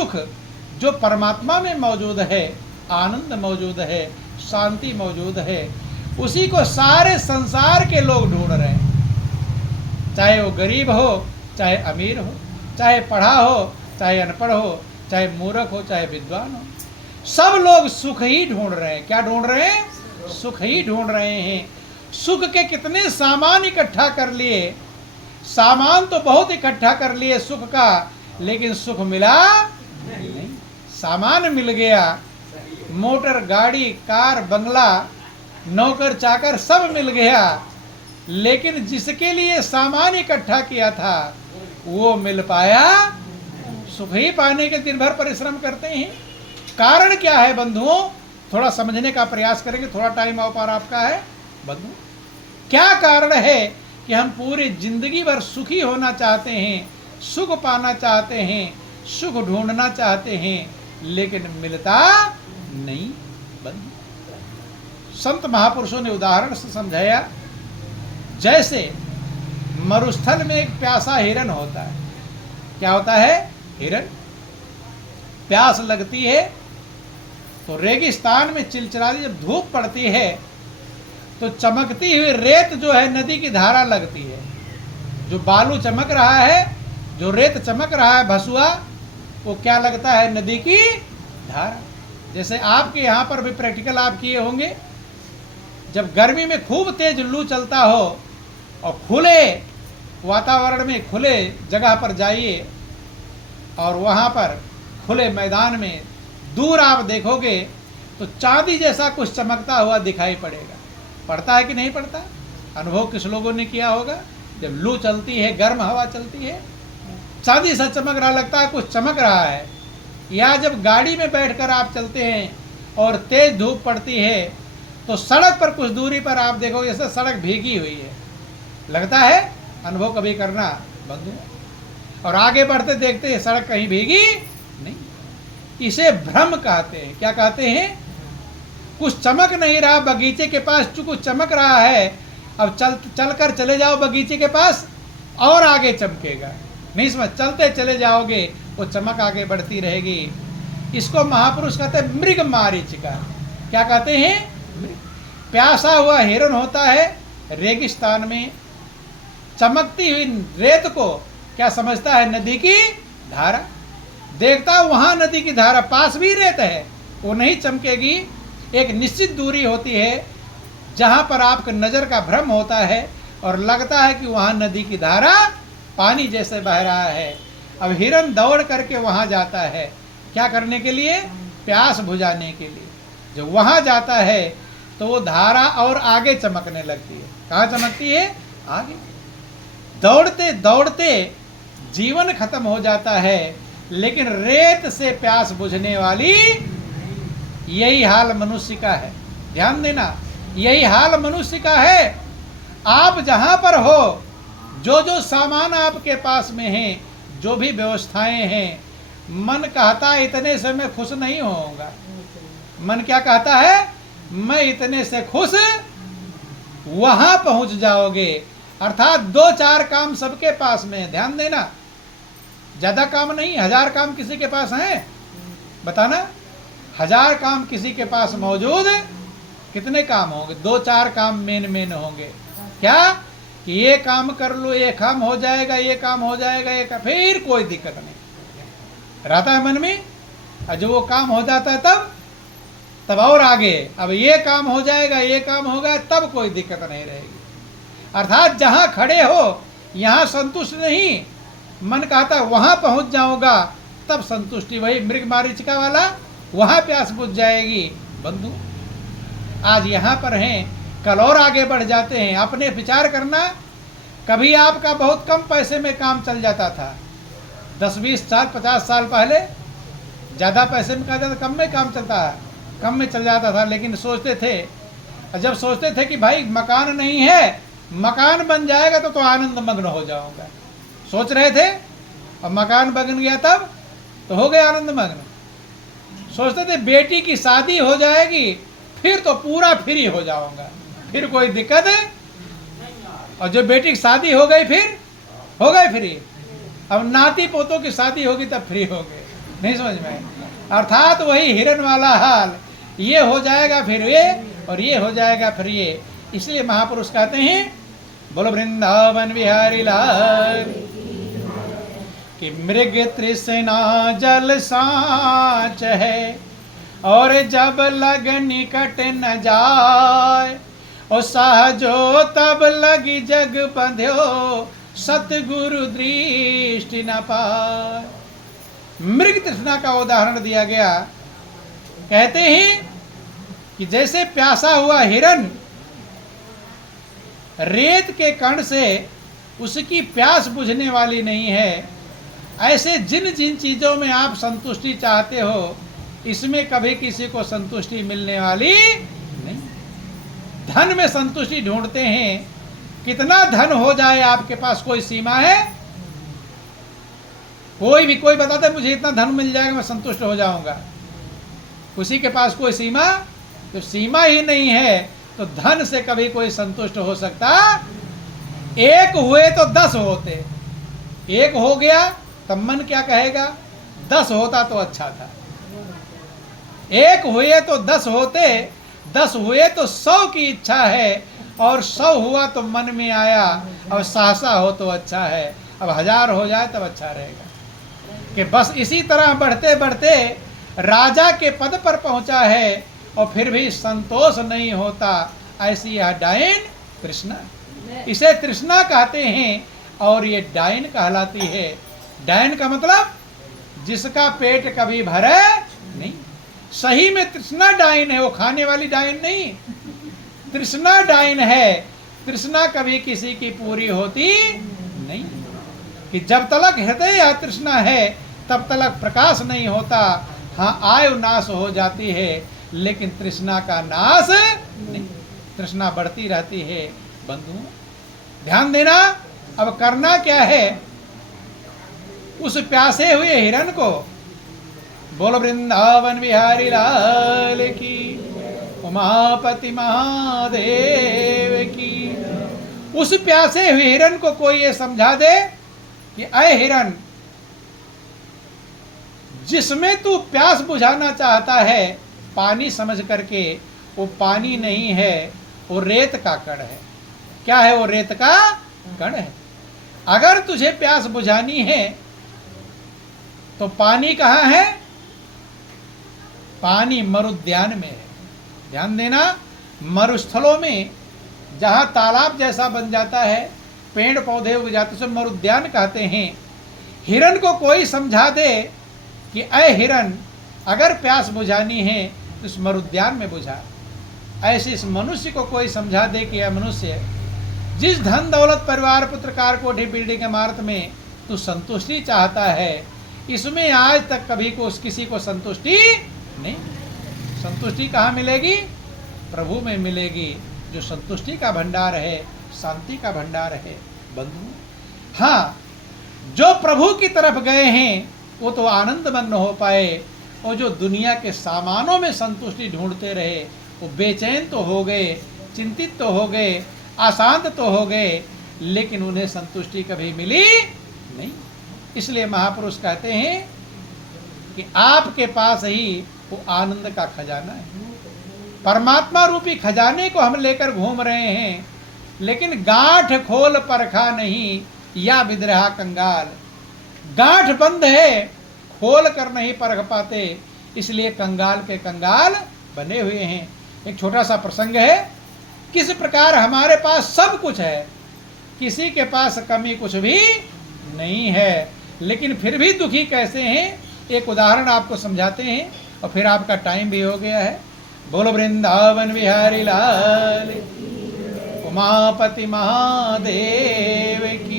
सुख जो परमात्मा में मौजूद है, आनंद मौजूद है, शांति मौजूद है, उसी को सारे संसार के लोग ढूंढ रहे हैं। चाहे वो गरीब हो, चाहे अमीर हो, चाहे पढ़ा हो, चाहे अनपढ़ हो, चाहे मूर्ख हो, चाहे विद्वान हो, सब लोग सुख ही ढूंढ रहे हैं। क्या ढूंढ रहे हैं? सुख ही ढूंढ रहे हैं। सुख के कितने सामान इकट्ठा कर लिए, सामान तो बहुत इकट्ठा कर लिए सुख का, लेकिन सुख मिला नहीं। सामान मिल गया, मोटर, गाड़ी, कार, बंगला, नौकर चाकर सब मिल गया, लेकिन जिसके लिए सामान इकट्ठा किया था वो मिल पाया? सुख ही पाने के दिन भर परिश्रम करते हैं। कारण क्या है बंधुओं? थोड़ा समझने का प्रयास करेंगे, थोड़ा टाइम और पार आपका है बंधु। क्या कारण है कि हम पूरी जिंदगी भर सुखी होना चाहते हैं, सुख पाना चाहते हैं, सुख ढूंढना चाहते हैं, लेकिन मिलता नहीं बंधु। संत महापुरुषों ने उदाहरण से समझाया, जैसे मरुस्थल में एक प्यासा हिरन होता है। क्या होता है? हिरन। प्यास लगती है तो रेगिस्तान में चिलचिलाती जब धूप पड़ती है तो चमकती हुई रेत जो है नदी की धारा लगती है। जो बालू चमक रहा है, जो रेत चमक रहा है भसुआ, वो क्या लगता है? नदी की धारा। जैसे आपके यहाँ पर भी प्रैक्टिकल आप किए होंगे, जब गर्मी में खूब तेज लू चलता हो और खुले वातावरण में, खुले जगह पर जाइए और वहाँ पर खुले मैदान में दूर आप देखोगे तो चांदी जैसा कुछ चमकता हुआ दिखाई पड़ेगा। पड़ता है कि नहीं पड़ता? अनुभव किस लोगों ने किया होगा? जब लू चलती है, गर्म हवा चलती है, चांदी सा चमक रहा लगता है, कुछ चमक रहा है। या जब गाड़ी में बैठकर आप चलते हैं और तेज धूप पड़ती है तो सड़क पर कुछ दूरी पर आप देखोगे जैसे सड़क भीगी हुई है, लगता है? अनुभव कभी करना बंधु। और आगे बढ़ते देखते हैं सड़क कहीं भीगी नहीं। इसे भ्रम कहते हैं। क्या कहते हैं? कुछ चमक नहीं रहा, बगीचे के पास कुछ चमक रहा है, अब चल कर चले जाओ बगीचे के पास और आगे चमकेगा। नहीं समझ, चलते चले जाओगे वो चमक आगे बढ़ती रहेगी। इसको महापुरुष कहते हैं मृग मारीचिका। क्या कहते हैं? प्यासा हुआ हिरन होता है रेगिस्तान में, चमकती हुई रेत को क्या समझता है? नदी की धारा। देखता वहां नदी की धारा, पास भी रेत है, वो नहीं चमकेगी। एक निश्चित दूरी होती है जहां पर आपको नजर का भ्रम होता है और लगता है कि वहां नदी की धारा पानी जैसे बह रहा है। अब हिरन दौड़ करके वहां जाता है, क्या करने के लिए? प्यास बुझाने के लिए। जब वहां जाता है तो वो धारा और आगे चमकने लगती है। कहाँ चमकती है? आगे। दौड़ते दौड़ते जीवन खत्म हो जाता है, लेकिन रेत से प्यास बुझने वाली, यही हाल मनुष्य का है। ध्यान देना, यही हाल मनुष्य का है। आप जहां पर हो, जो जो सामान आपके पास में है, जो भी व्यवस्थाएं हैं, मन कहता है इतने से मैं खुश नहीं होऊंगा। मन क्या कहता है? मैं इतने से खुश, वहां पहुंच जाओगे। अर्थात दो चार काम सबके पास में है। ध्यान देना, ज्यादा काम नहीं, 1000 काम किसी के पास है? बताना, 1000 काम किसी के पास मौजूद, कितने काम होंगे? 2-4 काम मेन होंगे। क्या कि ये काम कर लो, ये काम हो जाएगा, ये काम हो जाएगा, ये काम, फिर कोई दिक्कत नहीं रहता है मन में। और जब वो काम हो जाता है तब और आगे, अब ये काम हो जाएगा, ये काम होगा, तब कोई दिक्कत नहीं रहेगी। अर्थात जहां खड़े हो यहां संतुष्ट नहीं, मन कहता वहां पहुंच जाऊंगा तब संतुष्टि। वही मृग मारीचिका वाला, वहां प्यास बुझ जाएगी। बंधु आज यहां पर हैं, कल और आगे बढ़ जाते हैं। अपने विचार करना, कभी आपका बहुत कम पैसे में काम चल जाता था, 10-20 साल 50 साल पहले। ज़्यादा पैसे में कहा जाता, कम में काम चलता है, कम में चल जाता था। लेकिन सोचते थे, जब सोचते थे कि भाई मकान नहीं है, मकान बन जाएगा तो आनंद मग्न हो जाऊंगा, सोच रहे थे। और मकान बन गया तब तो हो गए आनंद मग्न। सोचते थे बेटी की शादी हो जाएगी फिर तो पूरा फ्री हो जाऊंगा, फिर कोई दिक्कत है। और जब बेटी की शादी हो गई फिर हो गए फ्री। अब नाती पोतों की शादी होगी तब फ्री हो गए। नहीं समझ में? अर्थात वही हिरन वाला हाल, ये हो जाएगा फिर ये, और ये हो जाएगा फिर ये। इसलिए महापुरुष कहते हैं, बोलो वृंदावन बिहारी लाल कि मृग तृष्णा जल सांच है, और जब लग निकट न जाए, और सहजो तब लगी जग बंध्यो, सतगुरु दृष्टि न पाए। मृग तृष्णा का उदाहरण दिया गया। कहते हैं कि जैसे प्यासा हुआ हिरन रेत के कण से उसकी प्यास बुझने वाली नहीं है, ऐसे जिन जिन चीजों में आप संतुष्टि चाहते हो, इसमें कभी किसी को संतुष्टि मिलने वाली नहीं। धन में संतुष्टि ढूंढते हैं, कितना धन हो जाए आपके पास कोई सीमा है? कोई बताता है मुझे इतना धन मिल जाएगा मैं संतुष्ट हो जाऊंगा। किसी के पास कोई सीमा, तो सीमा ही नहीं है, तो धन से कभी कोई संतुष्ट हो सकता? एक हुए तो 10 होते, एक हो गया तब मन क्या कहेगा? 10 होता तो अच्छा था। एक हुए तो 10 होते, 10 हुए तो 100 की इच्छा है, और 100 हुआ तो मन में आया अब सहसा हो तो अच्छा है, अब 1000 हो जाए तब अच्छा रहेगा। कि बस इसी तरह बढ़ते बढ़ते राजा के पद पर पहुंचा है, और फिर भी संतोष नहीं होता। ऐसी यह डायन तृष्णा, इसे तृष्णा कहते हैं, और ये डायन कहलाती है। डायन का मतलब जिसका पेट कभी भरे नहीं। सही में तृष्णा डायन है, वो खाने वाली डायन नहीं, तृष्णा डायन है। तृष्णा कभी किसी की पूरी होती नहीं, कि जब तलक हृदय या तृष्णा है तब तलक प्रकाश नहीं होता। हाँ, आयु नाश हो जाती है, लेकिन तृष्णा का नाश नहीं, तृष्णा बढ़ती रहती है। बंधुओं ध्यान देना, अब करना क्या है? उस प्यासे हुए हिरन को, बोलो वृंदावन बिहारी लाल की, उमापति महादेव की। उस प्यासे हुए हिरन को कोई ये समझा दे कि अय हिरन, जिसमें तू प्यास बुझाना चाहता है पानी समझ करके, वो पानी नहीं है, वो रेत का कण है। क्या है? वो रेत का कण है। अगर तुझे प्यास बुझानी है तो पानी कहाँ है? पानी मरुद्यान में है। ध्यान देना, मरुस्थलों में जहाँ तालाब जैसा बन जाता है, पेड़ पौधे उग जाते, उसे मरुद्यान कहते हैं। हिरन को कोई समझा दे कि अय हिरन, अगर प्यास बुझानी है तो इस मरुद्यान में बुझा। ऐसे इस मनुष्य को कोई समझा दे कि यह मनुष्य, जिस धन दौलत परिवार पुत्र कार कोठी बिल्डिंग इमारत में तू संतुष्टि चाहता है, इसमें आज तक कभी को किसी को संतुष्टि नहीं। संतुष्टि कहाँ मिलेगी? प्रभु में मिलेगी, जो संतुष्टि का भंडार है, शांति का भंडार है। बंधु हाँ, जो प्रभु की तरफ गए हैं वो तो आनंद मग्न हो पाए, और जो दुनिया के सामानों में संतुष्टि ढूंढते रहे वो बेचैन तो हो गए, चिंतित तो हो गए, अशांत तो हो गए, लेकिन उन्हें संतुष्टि कभी मिली नहीं। इसलिए महापुरुष कहते हैं कि आपके पास ही वो आनंद का खजाना है। परमात्मा रूपी खजाने को हम लेकर घूम रहे हैं, लेकिन गांठ खोल परखा नहीं या विद्रहा कंगाल। गांठ बंद है, खोल कर नहीं परख पाते, इसलिए कंगाल के कंगाल बने हुए हैं। एक छोटा सा प्रसंग है, किस प्रकार हमारे पास सब कुछ है, किसी के पास कमी कुछ भी नहीं है, लेकिन फिर भी दुखी कैसे हैं, एक उदाहरण आपको समझाते हैं, और फिर आपका टाइम भी हो गया है। बोलो वृंदावन बिहारी लाल, उमापति महादेव की।